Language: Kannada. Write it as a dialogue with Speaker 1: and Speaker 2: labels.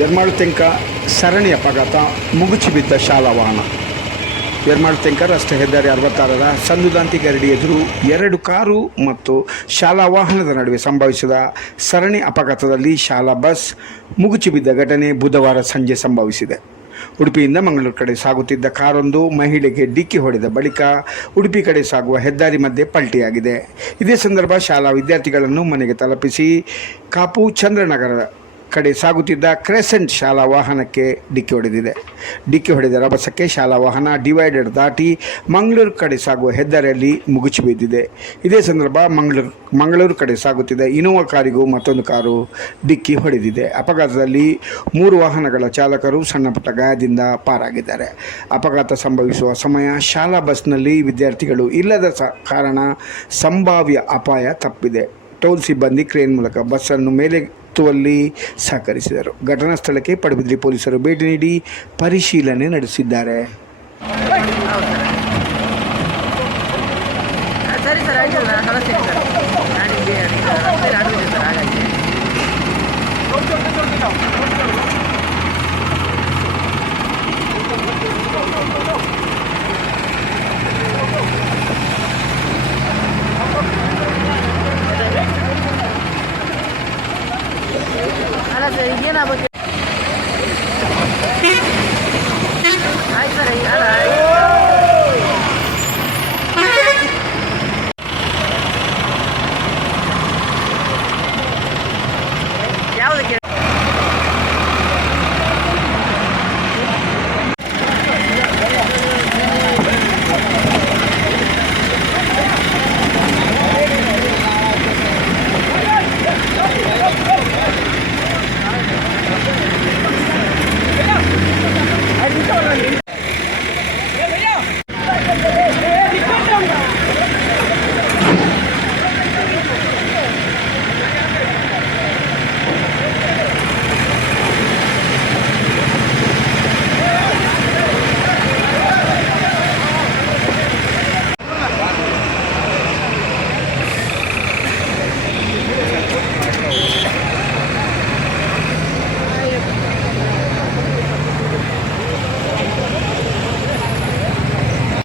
Speaker 1: ಯರ್ಮಾಳು ತೆಂಕ ಸರಣಿ ಅಪಘಾತ ಮುಗುಚಿ ಬಿದ್ದ ಶಾಲಾ ವಾಹನ ಯರ್ಮಾಳು ತೆಂಕ ರಸ್ತೆ ಹೆದ್ದಾರಿ ಅರವತ್ತಾರರ ಸಂದುದಾಂತಿ ಗರಡಿ ಎದುರು ಎರಡು ಕಾರು ಮತ್ತು ಶಾಲಾ ವಾಹನದ ನಡುವೆ ಸಂಭವಿಸಿದ ಸರಣಿ ಅಪಘಾತದಲ್ಲಿ ಶಾಲಾ ಬಸ್ ಮುಗುಚಿ ಬಿದ್ದ ಘಟನೆ ಬುಧವಾರ ಸಂಜೆ ಸಂಭವಿಸಿದೆ. ಉಡುಪಿಯಿಂದ ಮಂಗಳೂರು ಕಡೆ ಸಾಗುತ್ತಿದ್ದ ಕಾರೊಂದು ಮಹಿಳೆಗೆ ಡಿಕ್ಕಿ ಹೊಡೆದ ಬಳಿಕ ಉಡುಪಿ ಕಡೆ ಸಾಗುವ ಹೆದ್ದಾರಿ ಮಧ್ಯೆ ಪಲ್ಟಿಯಾಗಿದೆ. ಇದೇ ಸಂದರ್ಭ ಶಾಲಾ ವಿದ್ಯಾರ್ಥಿಗಳನ್ನು ಮನೆಗೆ ತಲುಪಿಸಿ ಕಾಪು ಚಂದ್ರನಗರ ಕಡೆ ಸಾಗುತ್ತಿದ್ದ ಕ್ರೆಸೆಂಟ್ ಶಾಲಾ ವಾಹನಕ್ಕೆ ಡಿಕ್ಕಿ ಹೊಡೆದಿದೆ. ಡಿಕ್ಕಿ ಹೊಡೆದ ರಭಸಕ್ಕೆ ಶಾಲಾ ವಾಹನ ಡಿವೈಡೆಡ್ ದಾಟಿ ಮಂಗಳೂರು ಕಡೆ ಸಾಗುವ ಹೆದ್ದಾರಿಯಲ್ಲಿ ಮುಗುಚಿ ಬಿದ್ದಿದೆ ಇದೇ ಸಂದರ್ಭ ಮಂಗಳೂರು ಮಂಗಳೂರು ಕಡೆ ಸಾಗುತ್ತಿದ್ದ ಇನೋವಾ ಕಾರಿಗೂ ಮತ್ತೊಂದು ಕಾರು ಡಿಕ್ಕಿ ಹೊಡೆದಿದೆ. ಅಪಘಾತದಲ್ಲಿ ಮೂರು ವಾಹನಗಳ ಚಾಲಕರು ಸಣ್ಣಪುಟ್ಟ ಗಾಯದಿಂದ ಪಾರಾಗಿದ್ದಾರೆ. ಅಪಘಾತ ಸಂಭವಿಸುವ ಸಮಯ ಶಾಲಾ ಬಸ್ನಲ್ಲಿ ವಿದ್ಯಾರ್ಥಿಗಳು ಇಲ್ಲದ ಕಾರಣ ಸಂಭಾವ್ಯ ಅಪಾಯ ತಪ್ಪಿದೆ. ಟೋಲ್ ಸಿಬ್ಬಂದಿ ಕ್ರೇನ್ ಮೂಲಕ ಬಸ್ಸನ್ನು ಮೇಲೆ ಎತ್ತುವಲ್ಲಿ ಸಹಕರಿಸಿದರು. ಘಟನಾ ಸ್ಥಳಕ್ಕೆ ಪಡುಬಿದ್ರಿ ಪೊಲೀಸರು ಭೇಟಿ ನೀಡಿ ಪರಿಶೀಲನೆ ನಡೆಸಿದ್ದಾರೆ.
Speaker 2: ಸರಿ ಸರ್, ಆಯ್ತು. ಸರ್. ಕಳಿಸ್ತೀನಿ ಸರ್ ಸರ್. ಹಾಗಾಗಿ casa de higiene porque